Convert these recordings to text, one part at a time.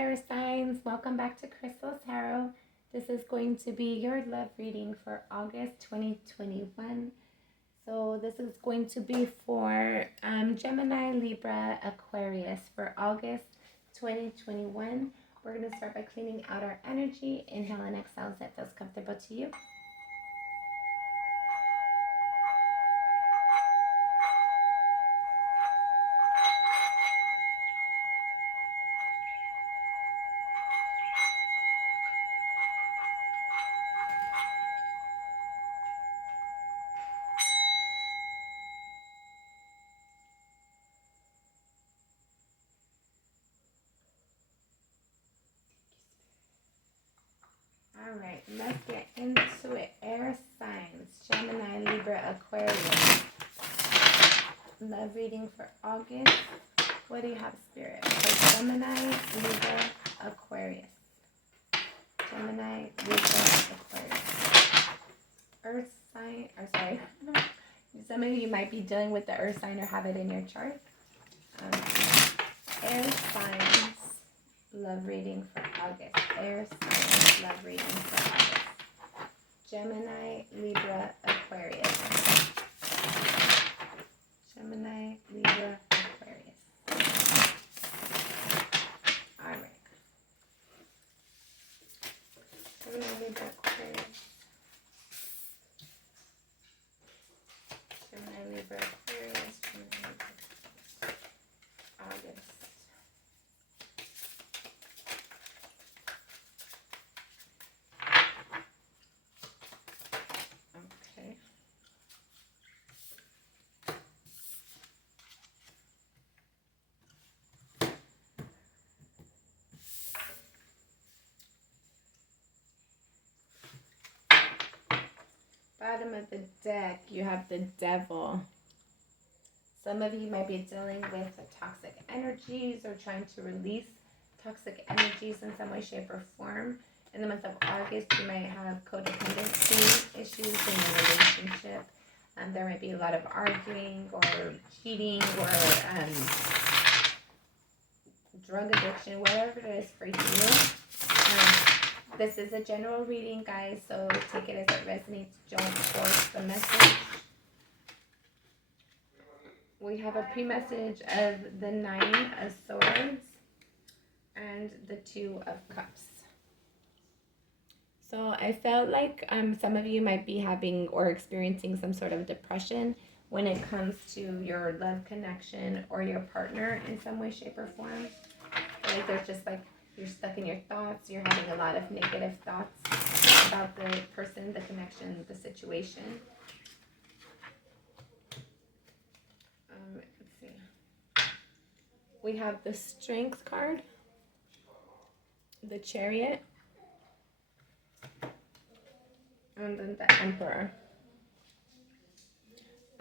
air signs, welcome back to Crystal Tarot. This is going to be your love reading for August 2021. So this is going to be for Gemini, Libra, Aquarius for August 2021. We're going to start by cleaning out our energy. Inhale and exhale as that feels comfortable to you. All right, let's get into it. Air signs, Gemini, Libra, Aquarius. Love reading for August. What do you have, Spirit? For Gemini, Libra, Aquarius. Gemini, Libra, Aquarius. Earth sign, or sorry, some of you might be dealing with the earth sign or have it in your chart. Air signs. Love reading for August. Air signs, love reading for August. Gemini, Libra, Aquarius. Gemini, Libra, Aquarius. All right. Gemini, Libra, Aquarius. Gemini, Libra, Aquarius. Gemini, Libra, August. Bottom of the deck, you have the Devil. Some of you might be dealing with toxic energies or trying to release toxic energies in some way, shape, or form. In the month of August, you might have codependency issues in your relationship. There might be a lot of arguing or cheating or drug addiction, whatever it is for you. This is a general reading, guys, so take it as it resonates. Don't force the message. We have a pre-message of the 9 of Swords and the 2 of Cups. So I felt like some of you might be having or experiencing some sort of depression when it comes to your love connection or your partner in some way, shape, or form. Like there's just like you're stuck in your thoughts. You're having a lot of negative thoughts about the person, the connection, the situation. Let's see. We have the Strength card, the Chariot, and then the Emperor.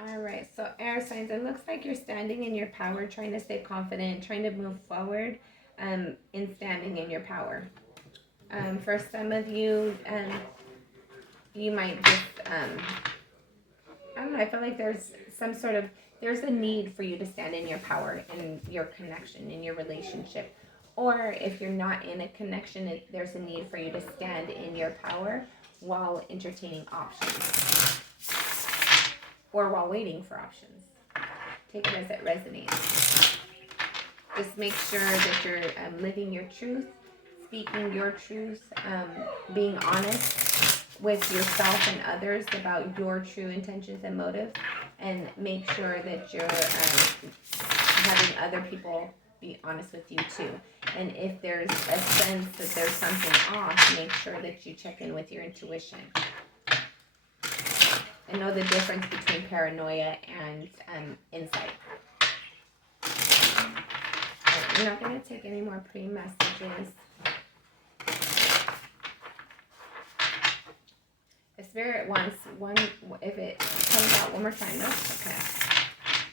All right, so air signs, it looks like you're standing in your power, trying to stay confident, trying to move forward. In standing in your power. For some of you, you might just, I don't know, I feel like there's there's a need for you to stand in your power, in your connection, in your relationship. Or if you're not in a connection, there's a need for you to stand in your power while entertaining options. Or while waiting for options. Take it as it resonates. Just make sure that you're living your truth, speaking your truth, being honest with yourself and others about your true intentions and motives, and make sure that you're having other people be honest with you too. And if there's a sense that there's something off, make sure that you check in with your intuition. And know the difference between paranoia and insight. I'm not going to take any more pre-messages. The Spirit wants one, if it comes out one more time, no? Okay.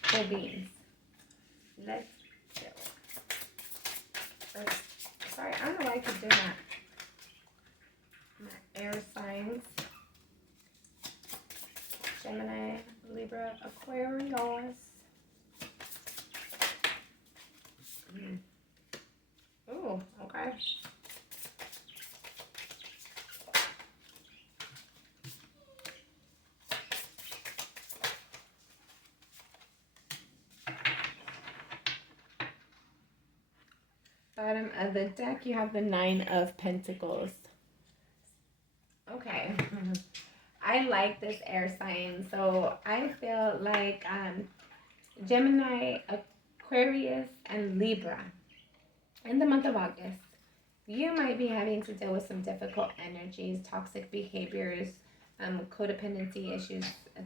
Full beans. Let's go. Sorry, I don't know why I keep doing that. My air signs. Gemini, Libra, Aquarius. Ooh, okay. Okay. Bottom of the deck, you have the Nine of Pentacles. Okay. I like this air sign. So I feel like Gemini, Aquarius, and Libra in the month of August, you might be having to deal with some difficult energies, toxic behaviors, codependency issues,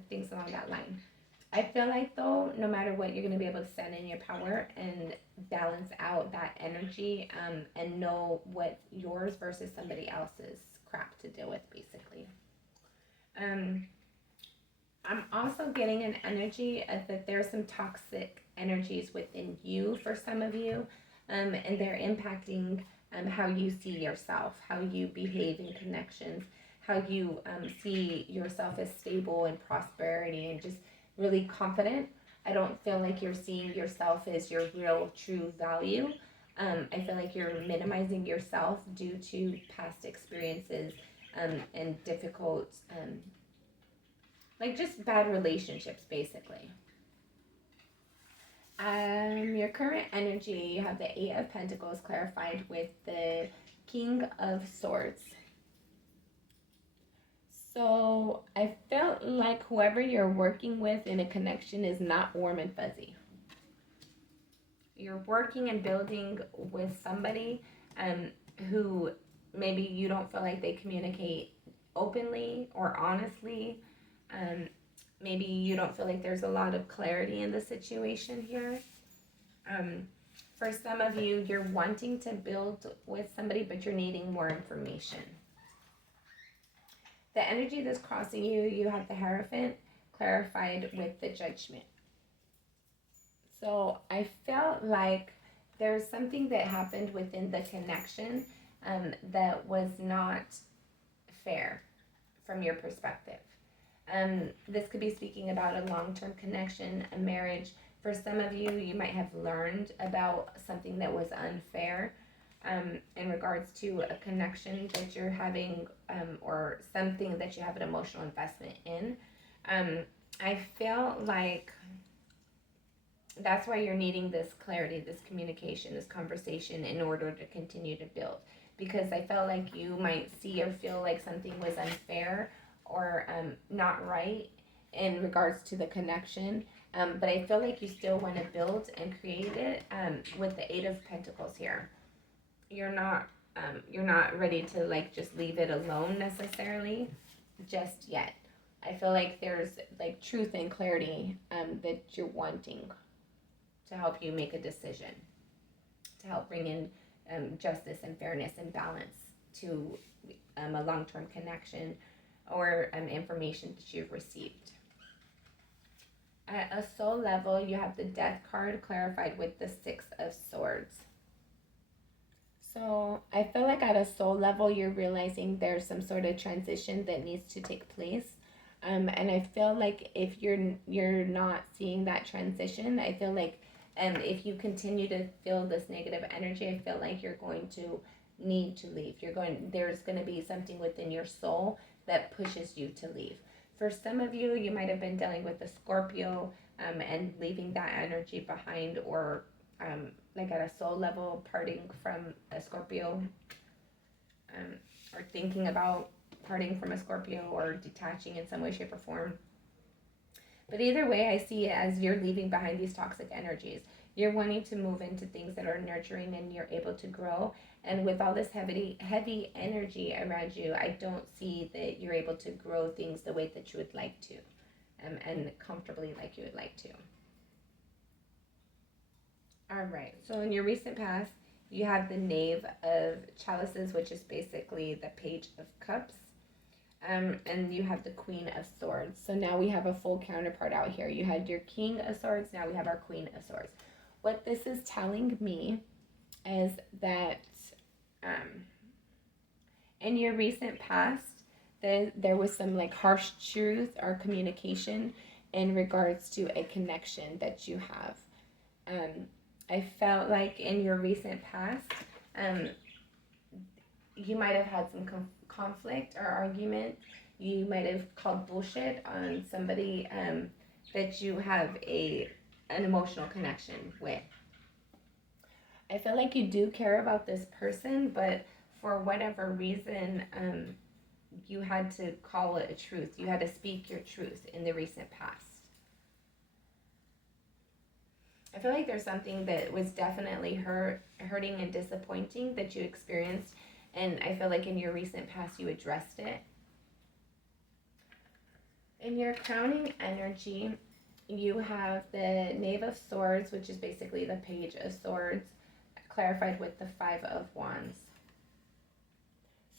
things along that line. I feel like though, no matter what, you're going to be able to stand in your power and balance out that energy, and know what's yours versus somebody else's crap to deal with, basically. I'm also getting an energy of that there's some toxic energies within you for some of you, and they're impacting how you see yourself, how you behave in connections, how you see yourself as stable and prosperity and just really confident. I don't feel like you're seeing yourself as your real true value. I feel like you're minimizing yourself due to past experiences, and difficult, like just bad relationships, basically. Your current energy, you have the Eight of Pentacles clarified with the King of Swords. So I felt like whoever you're working with in a connection is not warm and fuzzy. You're working and building with somebody who maybe you don't feel like they communicate openly or honestly. Maybe you don't feel like there's a lot of clarity in the situation here. For some of you, you're wanting to build with somebody, but you're needing more information. The energy that's crossing you, you have the Hierophant clarified with the Judgment. So I felt like there's something that happened within the connection that was not fair from your perspective. This could be speaking about a long-term connection, a marriage. For some of you, you might have learned about something that was unfair in regards to a connection that you're having, or something that you have an emotional investment in. I feel like that's why you're needing this clarity, this communication, this conversation in order to continue to build. Because I felt like you might see or feel like something was unfair or not right in regards to the connection. But I feel like you still want to build and create it with the Eight of Pentacles here. You're not ready to like just leave it alone necessarily just yet. I feel like there's like truth and clarity that you're wanting to help you make a decision, to help bring in justice and fairness and balance to a long-term connection or information that you've received. At a soul level, you have the Death card clarified with the Six of Swords. So I feel like at a soul level, you're realizing there's some sort of transition that needs to take place. And I feel like if you're not seeing that transition, I feel like if you continue to feel this negative energy, I feel like you're going to need to leave. There's going to be something within your soul that pushes you to leave. For some of you, you might have been dealing with a Scorpio and leaving that energy behind, or like at a soul level, parting from a Scorpio, or thinking about parting from a Scorpio or detaching in some way, shape, or form. But either way, I see it as you're leaving behind these toxic energies. You're wanting to move into things that are nurturing and you're able to grow. And with all this heavy energy around you, I don't see that you're able to grow things the way that you would like to, and comfortably like you would like to. All right, so in your recent past, you have the Knave of Chalices, which is basically the Page of Cups. And you have the Queen of Swords. So now we have a full counterpart out here. You had your King of Swords, now we have our Queen of Swords. What this is telling me is that in your recent past, there was some like harsh truth or communication in regards to a connection that you have. I felt like in your recent past, you might have had some conflict or argument. You might have called bullshit on somebody that you have an emotional connection with. I feel like you do care about this person, but for whatever reason, you had to call it a truth. You had to speak your truth in the recent past. I feel like there's something that was definitely hurting and disappointing that you experienced, and I feel like in your recent past you addressed it. In your crowning energy, you have the Knave of Swords, which is basically the Page of Swords, clarified with the Five of Wands.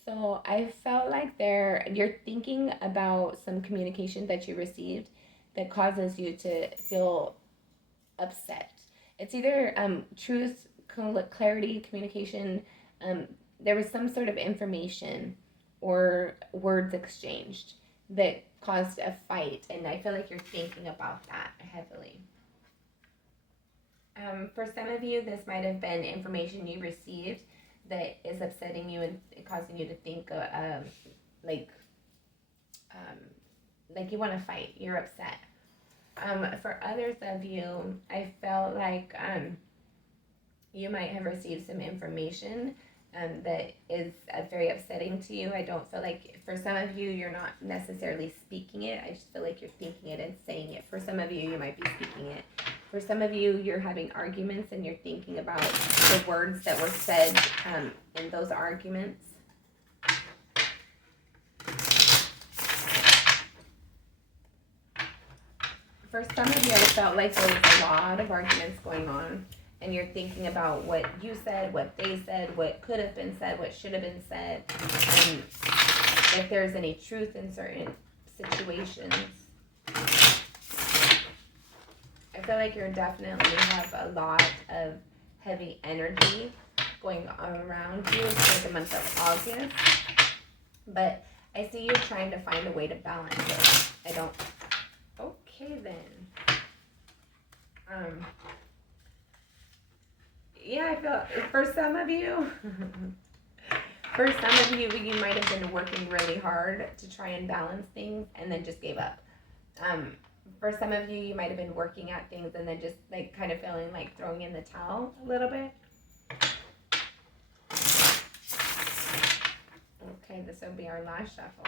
So I felt like you're thinking about some communication that you received that causes you to feel upset. It's either truth, clarity, communication. There was some sort of information or words exchanged that caused a fight, and I feel like you're thinking about that heavily. For some of you, this might have been information you received that is upsetting you and causing you to think like you want to fight. You're upset. For others of you, I felt like you might have received some information that is very upsetting to you. I don't feel like, for some of you, you're not necessarily speaking it. I just feel like you're thinking it and saying it. For some of you, you might be speaking it. For some of you, you're having arguments and you're thinking about the words that were said in those arguments. For some of you, I felt like there was a lot of arguments going on, and you're thinking about what you said, what they said, what could have been said, what should have been said, and if there's any truth in certain situations. I feel like you definitely have a lot of heavy energy going around you for the month of August, but I see you trying to find a way to balance it. Okay then. Yeah, I feel for some of you, you might have been working really hard to try and balance things and then just gave up. For some of you, you might have been working at things and then just like kind of feeling like throwing in the towel a little bit. Okay, this will be our last shuffle.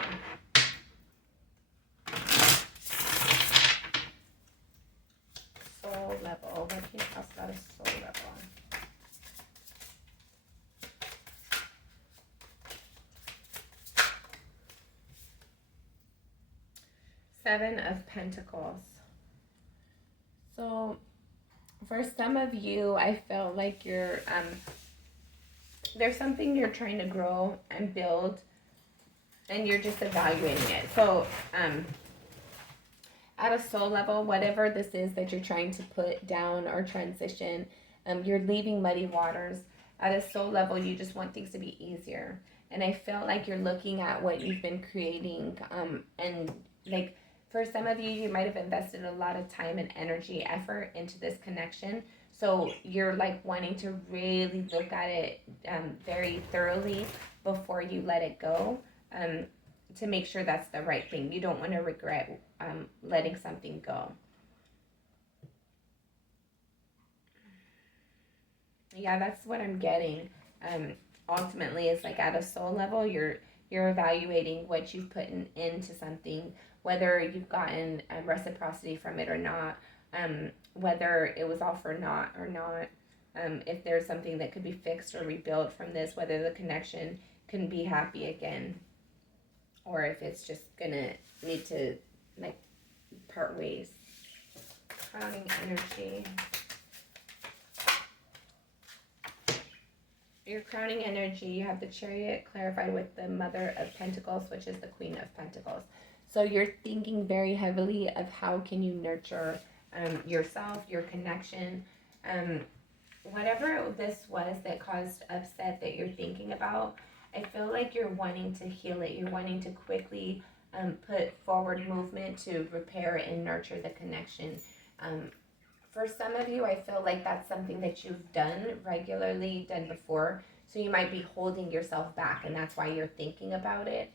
Soul level. What can you tell us about a soul level? Seven of Pentacles. So for some of you, I felt like you're there's something you're trying to grow and build, and you're just evaluating it. So at a soul level, whatever this is that you're trying to put down or transition, you're leaving muddy waters. At a soul level, you just want things to be easier. And I felt like you're looking at what you've been creating, and like for some of you, you might have invested a lot of time and energy, effort into this connection. So you're like wanting to really look at it very thoroughly before you let it go, to make sure that's the right thing. You don't want to regret letting something go. Yeah, that's what I'm getting. Ultimately, it's like at a soul level, you're evaluating what you've put into something, whether you've gotten reciprocity from it or not, whether it was all for naught or not, if there's something that could be fixed or rebuilt from this, whether the connection can be happy again, or if it's just gonna need to like part ways. Crowning energy. Your crowning energy, you have the Chariot clarified with the Mother of Pentacles, which is the Queen of Pentacles. So you're thinking very heavily of how can you nurture yourself, your connection, whatever this was that caused upset that you're thinking about. I feel like you're wanting to heal it. You're wanting to quickly put forward movement to repair and nurture the connection. For some of you, I feel like that's something that you've done regularly, done before. So you might be holding yourself back, and that's why you're thinking about it.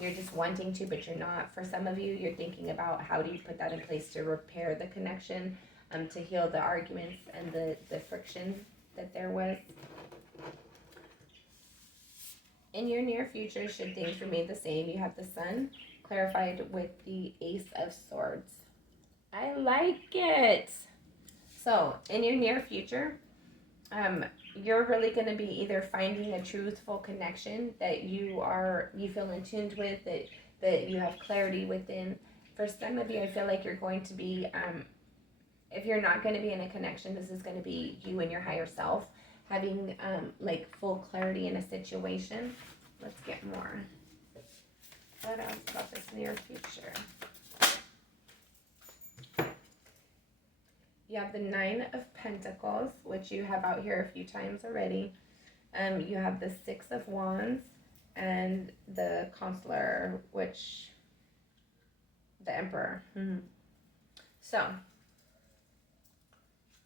You're just wanting to, but you're not. For some of you, you're thinking about how do you put that in place to repair the connection, to heal the arguments and the friction that there was. In your near future, should things remain the same, you have the Sun clarified with the Ace of Swords. I like it. So, in your near future, you're really going to be either finding a truthful connection that you feel in tune with, that you have clarity within. For some of you, I feel like you're going to be, if you're not going to be in a connection, this is going to be you and your higher self having like full clarity in a situation. Let's get more. What else about this near future? You have the Nine of Pentacles, which you have out here a few times already. You have the Six of Wands and the Counselor, which the Emperor. So,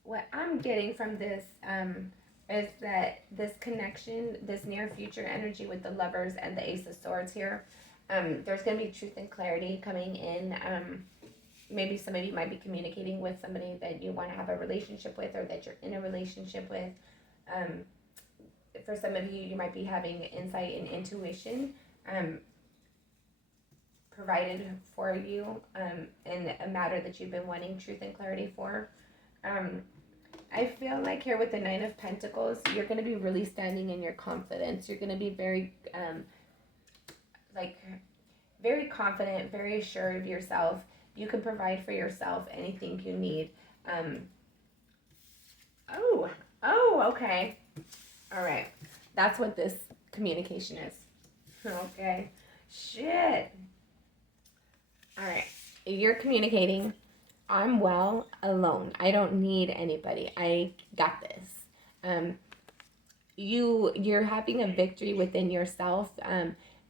what I'm getting from this is that this connection, this near future energy with the Lovers and the Ace of Swords here, there's going to be truth and clarity coming in. Maybe some of you might be communicating with somebody that you want to have a relationship with, or that you're in a relationship with. For some of you, you might be having insight and intuition provided for you in a matter that you've been wanting truth and clarity for. I feel like here with the Nine of Pentacles, you're going to be really standing in your confidence. You're going to be very, very confident, very assured of yourself. You can provide for yourself anything you need. Okay. All right. That's what this communication is. Okay. Shit. All right. You're communicating. I'm well alone. I don't need anybody. I got this. You're having a victory within yourself.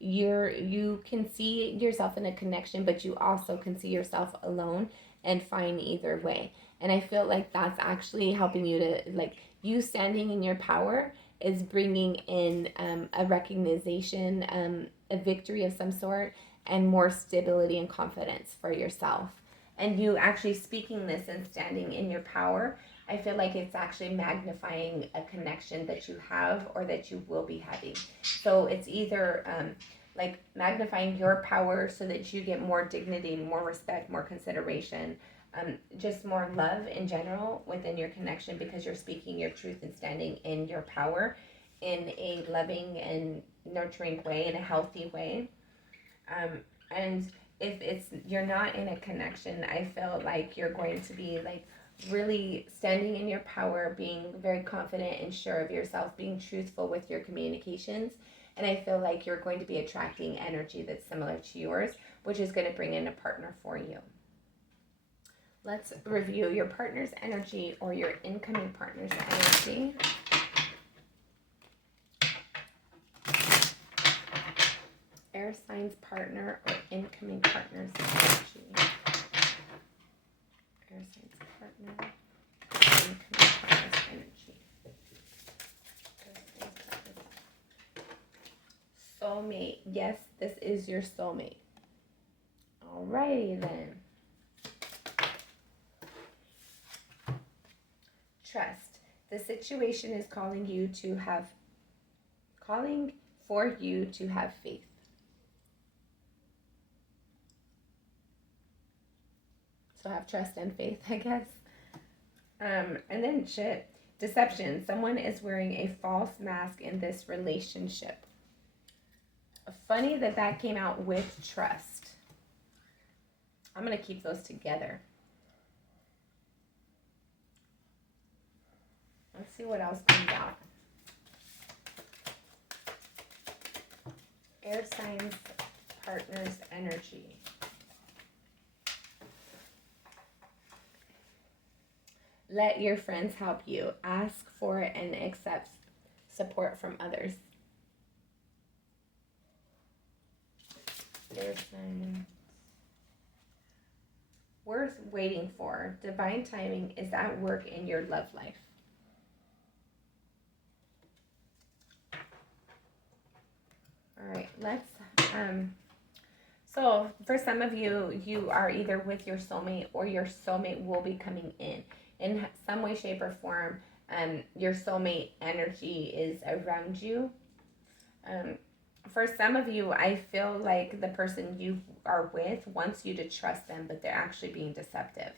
You can see yourself in a connection, but you also can see yourself alone and fine either way. And I feel like that's actually helping you to, like, you standing in your power is bringing in a recognition, a victory of some sort, and more stability and confidence for yourself. And you actually speaking this and standing in your power, I feel like it's actually magnifying a connection that you have or that you will be having. So it's either like magnifying your power so that you get more dignity, more respect, more consideration, just more love in general within your connection, because you're speaking your truth and standing in your power in a loving and nurturing way, in a healthy way. And if you're not in a connection, I feel like you're going to be like really standing in your power, being very confident and sure of yourself, being truthful with your communications. And I feel like you're going to be attracting energy that's similar to yours, which is going to bring in a partner for you. Let's review your partner's energy or your incoming partner's energy. Air signs partner or incoming partner's energy. Air signs partner or incoming partner's energy. Soulmate. Yes, this is your soulmate. Alrighty then. Trust. The situation is calling for you to have faith. So have trust and faith, I guess. And then deception. Someone is wearing a false mask in this relationship. Funny that came out with trust. I'm going to keep those together. Let's see what else comes out. Air signs, partners, energy. Let your friends help you. Ask for and accept support from others. Air signs. Worth waiting for. Divine timing is at work in your love life. let's so for some of you, you are either with your soulmate or your soulmate will be coming in some way, shape, or form. Your soulmate energy is around you. Um, for some of you, I feel like the person you are with wants you to trust them, but they're actually being deceptive.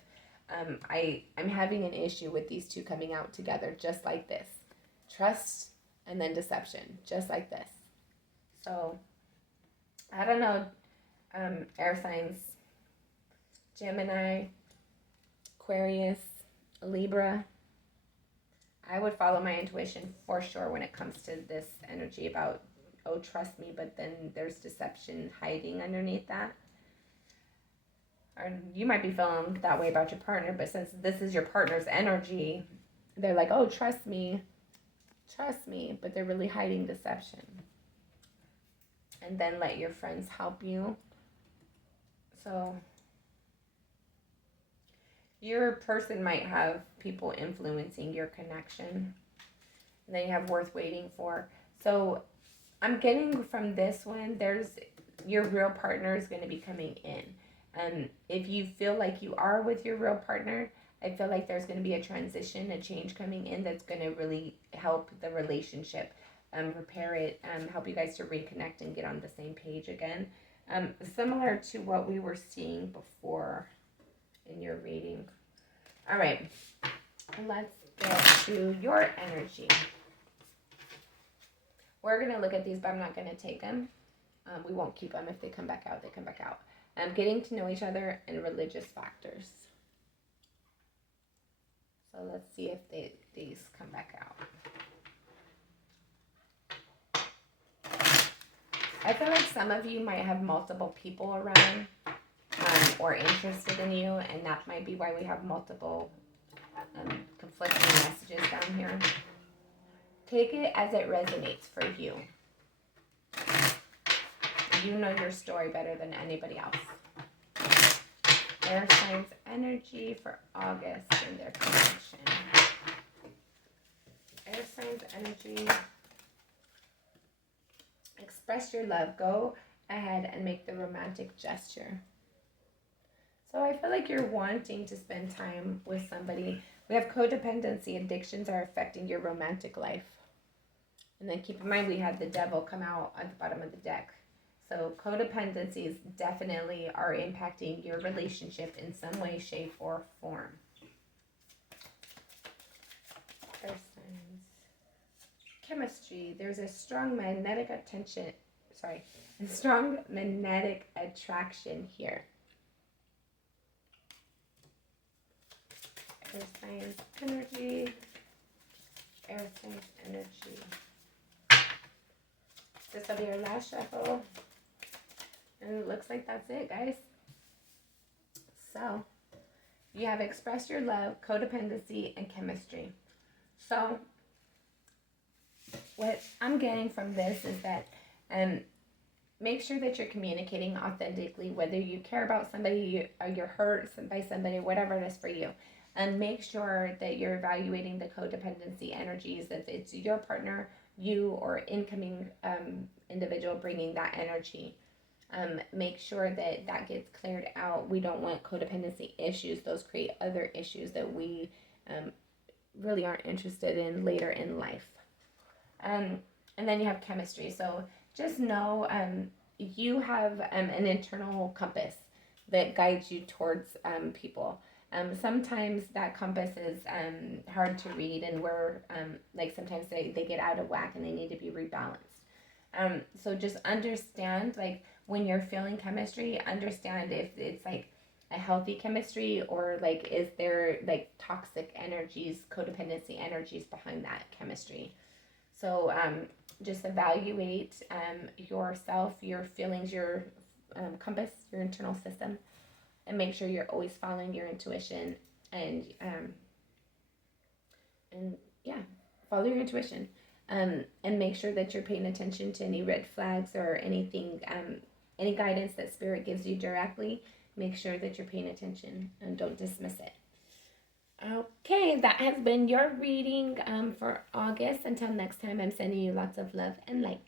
I'm having an issue with these two coming out together, just like this. Trust and then deception, just like this. So, I don't know, air signs, Gemini, Aquarius, Libra. I would follow my intuition for sure when it comes to this energy about, oh, trust me, but then there's deception hiding underneath that. Or you might be feeling that way about your partner, but since this is your partner's energy, they're like, oh, trust me, but they're really hiding deception. And then let your friends help you. So your person might have people influencing your connection. And then you have worth waiting for. So I'm getting from this one, there's your real partner is going to be coming in. If you feel like you are with your real partner, I feel like there's going to be a transition, a change coming in that's going to really help the relationship, repair it, help you guys to reconnect and get on the same page again. Similar to what we were seeing before in your reading. All right, let's get to your energy. We're going to look at these, but I'm not going to take them. We won't keep them. If they come back out, they come back out. Getting to know each other and religious factors. So let's see if these come back out. I feel like some of you might have multiple people around or interested in you, and that might be why we have multiple conflicting messages down here. Take it as it resonates for you. You know your story better than anybody else. Air signs energy for August and their connection. Air signs energy. Express your love. Go ahead and make the romantic gesture. So I feel like you're wanting to spend time with somebody. We have codependency. Addictions are affecting your romantic life. And then keep in mind we had the devil come out at the bottom of the deck. So codependencies definitely are impacting your relationship in some way, shape, or form. Chemistry. There's a strong magnetic attraction here. Air signs energy. Air signs energy. This will be our last shuffle. And it looks like that's it, guys. So, you have expressed your love, codependency, and chemistry. So, what I'm getting from this is that make sure that you're communicating authentically, whether you care about somebody or you're hurt by somebody, whatever it is for you. And make sure that you're evaluating the codependency energies. If it's your partner, you, or incoming individual bringing that energy. Make sure that that gets cleared out. We don't want codependency issues. Those create other issues that we really aren't interested in later in life. And then you have chemistry. So just know you have an internal compass that guides you towards people. Sometimes that compass is hard to read, and we're like sometimes they get out of whack and they need to be rebalanced. So just understand, like, when you're feeling chemistry, understand if it's like a healthy chemistry or like is there like toxic energies, codependency energies behind that chemistry. So just evaluate yourself, your feelings, your compass, your internal system, and make sure you're always following your intuition and follow your intuition. And make sure that you're paying attention to any red flags or anything, any guidance that Spirit gives you directly. Make sure that you're paying attention and don't dismiss it. Okay, that has been your reading for August. Until next time, I'm sending you lots of love and light.